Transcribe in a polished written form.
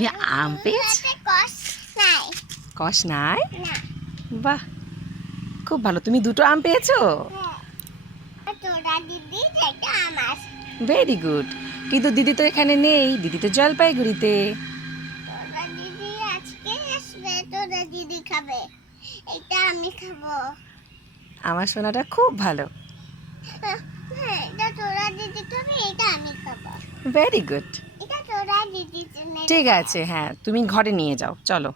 তুমি আম পেয়েছো? কষ নাই? বাহ, খুব ভালো। তুমি দুটো আম পেয়েছো? Very good. কিন্তু দিদি তো এখানে নেই, দিদি তো জলপাইগুড়িতে। দিদি আজকে আসবে, তোরা দিদি খাবে, এটা আমি খাবো। আমার সোনাটা খুব ভালো। হ্যাঁ, এটা তোরা দিদি খাবে, এটা আমি খাবো। Very good. এটা তোরা দিদির জন্য। ঠিক আছে, হ্যাঁ তুমি ঘরে নিয়ে যাও, চলো।